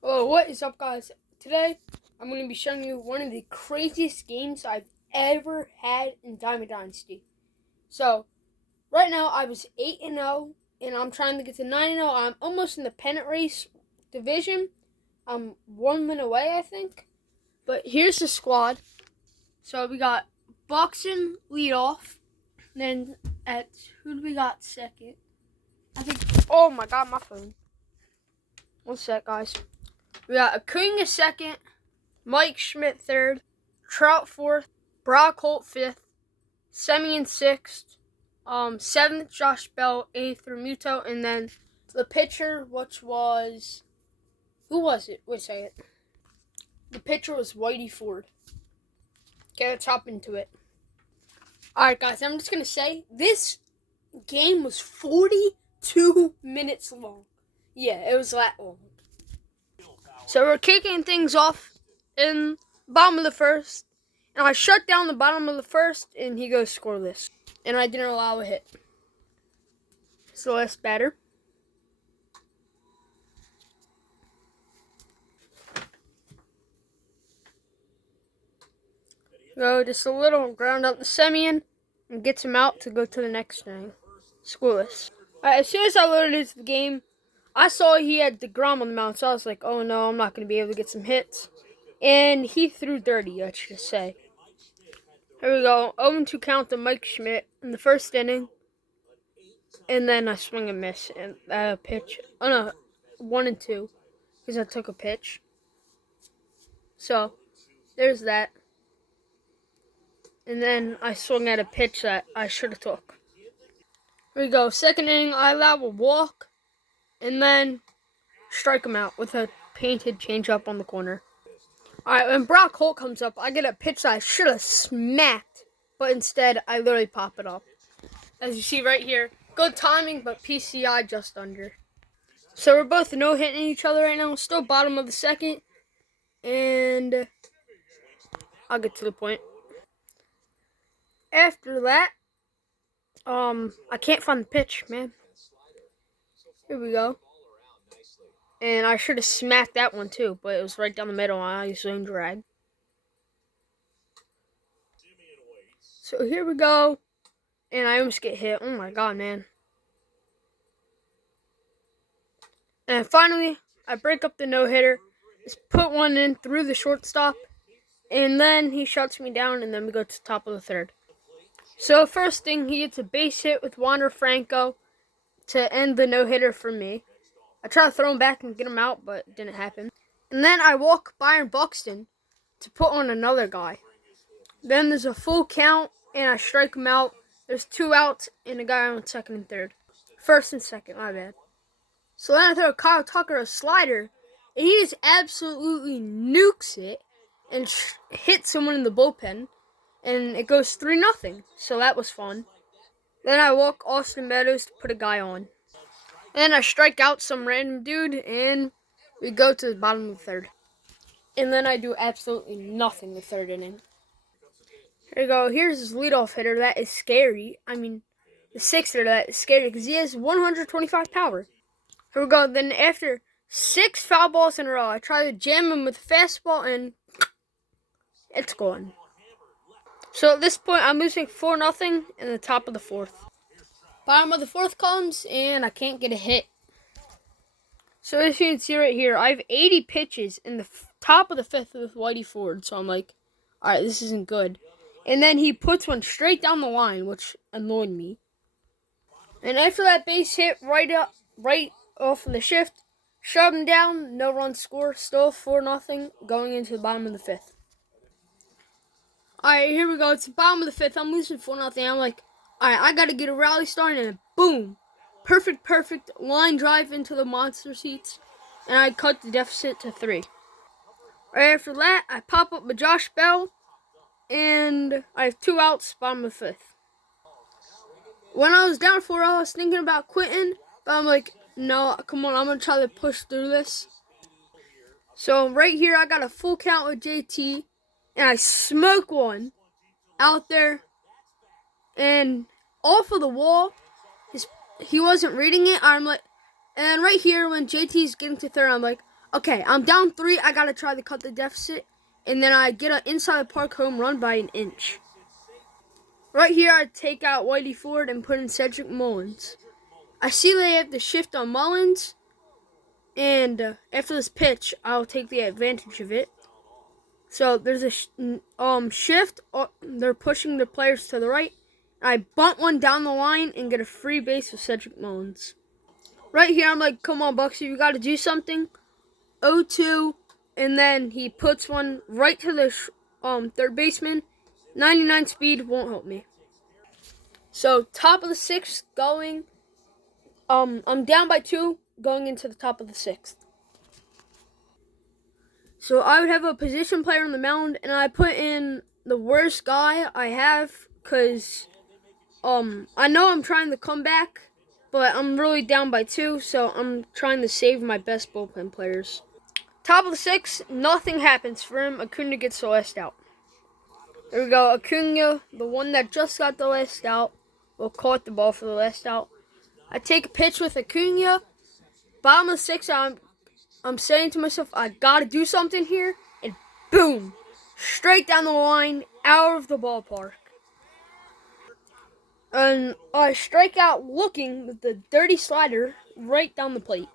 Oh, what is up, guys? Today, I'm going to be showing you one of the craziest games I've ever had in Diamond Dynasty. So, right now, I was 8-0, and I'm trying to get to 9-0. I'm almost in the pennant race division. I'm 1 win away, I think. But here's the squad. So, we got Buxton leadoff. Then, who do we got second? I think, oh my god, my phone. One sec, guys. We got Acuna second. Mike Schmidt third, Trout fourth, Brock Holt fifth, Semien sixth, seventh Josh Bell, eighth Remuto, and then the pitcher, which was who was it? Wait a second. The pitcher was Whitey Ford. Okay, let's hop into it. Alright guys, I'm just gonna say this game was 42 minutes long. Yeah, it was that long. So we're kicking things off in bottom of the first, and I shut down the bottom of the first, and he goes scoreless, and I didn't allow a hit. So last batter. Go just a little ground out the Semien, and gets him out to go to the next inning. Scoreless. Alright, as soon as I loaded into the game, I saw he had DeGrom on the mound, so I was like, oh no, I'm not going to be able to get some hits. And he threw dirty, let's just say. Here we go. 0-2 count to Mike Schmidt in the first inning. And then I swing and miss and pitch. Oh no, 1-2 because I took a pitch. So there's that. And then I swung at a pitch that I should have took. Here we go. Second inning, I allow a walk, and then strike him out with a painted changeup on the corner. All right, when Brock Holt comes up, I get a pitch that I should have smacked, but instead I literally pop it up. As you see right here, good timing, but PCI just under. So we're both no-hitting each other right now. Still bottom of the second, and I'll get to the point. After that, I can't find the pitch, man. Here we go. And I should have smacked that one too, but it was right down the middle. I zone drag. So here we go. And I almost get hit. Oh my god, man. And finally, I break up the no-hitter. Just put one in through the shortstop. And then he shuts me down, and then we go to the top of the third. So first thing, he gets a base hit with Wander Franco to end the no-hitter for me. I try to throw him back and get him out, but it didn't happen. And then I walk Byron Buxton to put on another guy. Then there's a full count, and I strike him out. There's 2 outs, and a guy on second and third. First and second, my bad. So then I throw Kyle Tucker a slider, and he just absolutely nukes it and hits someone in the bullpen, and it goes 3-0. So that was fun. Then I walk Austin Meadows to put a guy on. And I strike out some random dude, and we go to the bottom of the third. And then I do absolutely nothing the third inning. Here you go. Here's his leadoff hitter. That is scary. I mean, the sixth hitter, that is scary because he has 125 power. Here we go. Then after 6 foul balls in a row, I try to jam him with a fastball, and it's gone. So at this point, I'm losing 4-0 in the top of the fourth. Bottom of the fourth comes, and I can't get a hit. So as you can see right here, I have 80 pitches in the top of the fifth with Whitey Ford. So I'm like, all right, this isn't good. And then he puts one straight down the line, which annoyed me. And after that base hit right off of the shift, shove him down, no run score, still 4-0 going into the bottom of the fifth. All right, here we go. It's the bottom of the fifth. I'm losing 4-0. I'm like, all right, I got to get a rally started, and boom. Perfect line drive into the monster seats, and I cut the deficit to 3. Right after that, I pop up with Josh Bell, and I have 2 outs, bottom of the fifth. When I was down 4-0, I was thinking about quitting, but I'm like, no, come on, I'm going to try to push through this. So right here, I got a full count with JT, and I smoke one out there, and off of the wall. He wasn't reading it. I'm like, and right here when JT's getting to third, I'm like, Okay, I'm down 3. I gotta try to cut the deficit, and then I get an inside the park home run by an inch. Right here, I take out Whitey Ford and put in Cedric Mullins. I see they have the shift on Mullins, and after this pitch, I'll take the advantage of it. So there's a shift. They're pushing the players to the right. I bunt one down the line and get a free base with Cedric Mullins. Right here, I'm like, come on, Bucksy, you got to do something. 0-2, and then he puts one right to the third baseman. 99 speed won't help me. So top of the 6th going. I'm down by 2 going into the top of the 6th. So I would have a position player on the mound, and I put in the worst guy I have because I know I'm trying to come back, but I'm really down by 2, so I'm trying to save my best bullpen players. Top of the 6th, nothing happens for him. Acuna gets the last out. There we go. Acuna, the one that just got the last out, will caught the ball for the last out. I take a pitch with Acuna. Bottom of the 6th, I'm saying to myself, I gotta do something here, and boom, straight down the line, out of the ballpark. And I strike out looking with the dirty slider right down the plate.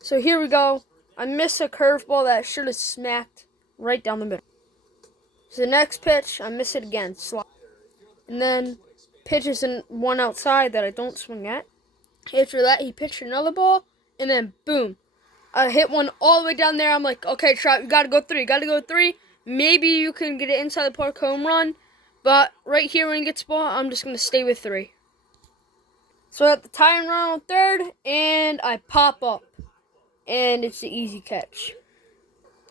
So here we go. I miss a curveball that should have smacked right down the middle. So the next pitch, I miss it again, slide. And then pitches in one outside that I don't swing at. After that, he pitched another ball, and then boom. I hit one all the way down there. I'm like, okay, Trout, you gotta go 3. Maybe you can get it inside the park home run. But right here when he gets the ball, I'm just gonna stay with 3. So I got the tying run on 3rd, and I pop up. And it's the easy catch.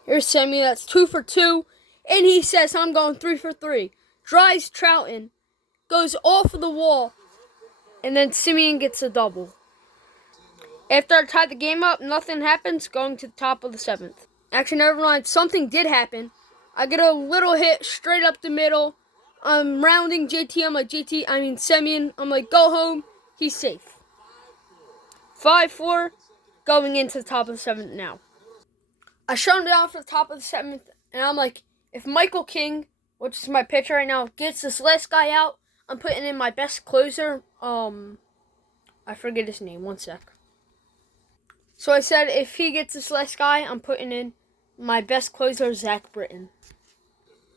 Here's Sammy, that's 2 for 2. And he says, I'm going 3 for 3. Drives Trout in, goes off of the wall, and then Simeon gets a double. After I tied the game up, nothing happens, going to the top of the 7th. Actually, never mind, something did happen. I get a little hit straight up the middle. I'm rounding JT, I'm like, Simeon, I'm like, go home, he's safe. 5-4, going into the top of the 7th now. I shut him down for the top of the 7th, and I'm like, if Michael King, which is my pitcher right now, gets this last guy out, I'm putting in my best closer. I forget his name. 1 sec. So I said, if he gets this last guy, I'm putting in my best closer, Zach Britton.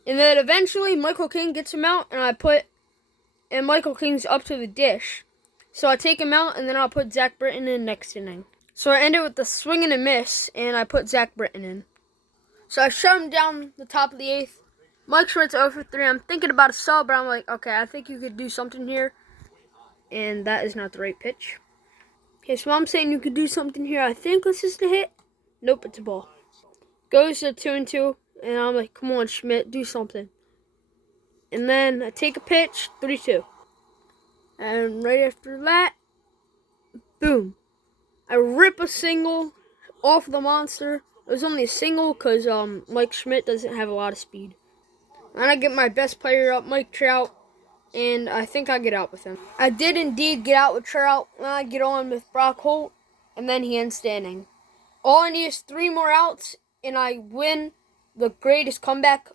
And then eventually, Michael King gets him out, and Michael King's up to the dish. So I take him out, and then I'll put Zach Britton in next inning. So I ended with the swing and a miss, and I put Zach Britton in. So I shut him down the top of the 8th. Mike Schmidt's 0 for 3. I'm thinking about a sub, but I'm like, okay, I think you could do something here. And that is not the right pitch. Okay, so I'm saying you could do something here. I think this is the hit. Nope, it's a ball. Goes to 2-2, and I'm like, come on, Schmidt, do something. And then I take a pitch, 3-2. And right after that, boom. I rip a single off the monster. It was only a single because Mike Schmidt doesn't have a lot of speed. And I get my best player up, Mike Trout, and I think I get out with him. I did indeed get out with Trout, and I get on with Brock Holt, and then he ends the inning. All I need is 3 more outs, and I win the greatest comeback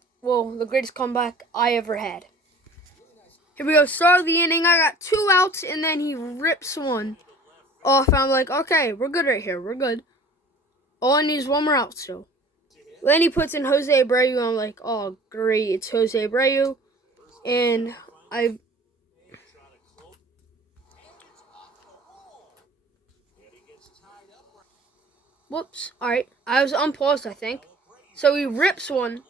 I ever had. Here we go, start of the inning. I got 2 outs, and then he rips one off. I'm like, okay, we're good right here. We're good. All I need is 1 more out still. Then he puts in Jose Abreu. I'm like, oh, great. It's Jose Abreu. And whoops. All right. I was unpaused, I think. So he rips one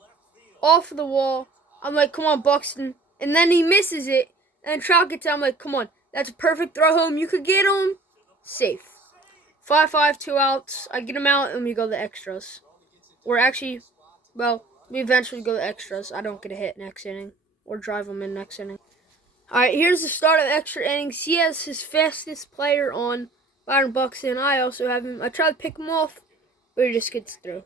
off the wall. I'm like, come on, Buxton. And then he misses it. And Trout gets out. I'm like, come on. That's a perfect throw home. You could get him. Safe. 5-5, 2 outs. I get him out, and we go to extras. Or actually, well, we eventually go to extras. I don't get a hit next inning. Or drive him in next inning. Alright, here's the start of extra innings. He has his fastest player on, Byron Buxton. I also have him. I try to pick him off, but he just gets through.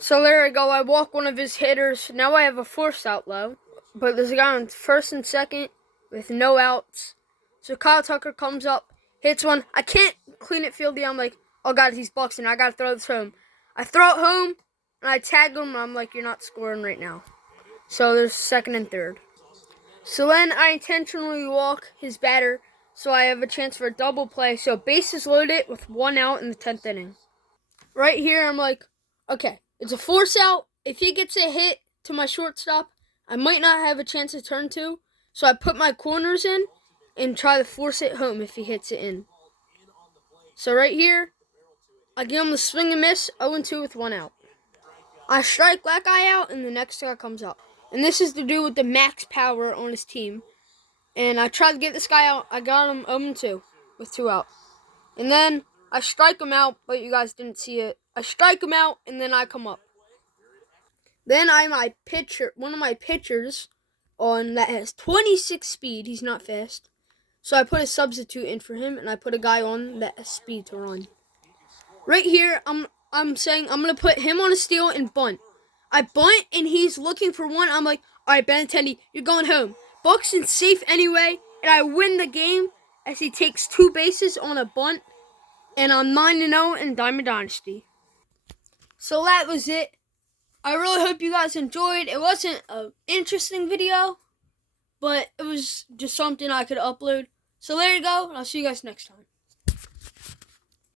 So there I go. I walk one of his hitters. Now I have a force out low. But there's a guy on first and second with no outs. So Kyle Tucker comes up, hits one. I can't clean it fieldy. I'm like, oh god, he's boxing. I gotta throw this home. I throw it home, and I tag him, and I'm like, you're not scoring right now. So there's second and third. So then I intentionally walk his batter, so I have a chance for a double play. So bases loaded with 1 out in the 10th inning. Right here, I'm like, okay, it's a force out. If he gets a hit to my shortstop, I might not have a chance to turn to. So I put my corners in and try to force it home if he hits it in. So right here, I give him the swing and miss, 0-2 with 1 out. I strike that guy out, and the next guy comes up. And this is to do with the max power on his team. And I tried to get this guy out. I got him 0-2 with 2 out. And then I strike him out, but you guys didn't see it. I strike him out, and then I come up. Then one of my pitchers on that has 26 speed. He's not fast. So I put a substitute in for him, and I put a guy on that has speed to run. Right here, I'm saying I'm going to put him on a steal and bunt. I bunt, and he's looking for one. I'm like, all right, Benintendi, you're going home. Buxton's safe anyway, and I win the game as he takes 2 bases on a bunt, and I'm 9-0 in Dimond Dynasty. So that was it. I really hope you guys enjoyed. It wasn't an interesting video, but it was just something I could upload. So there you go, and I'll see you guys next time.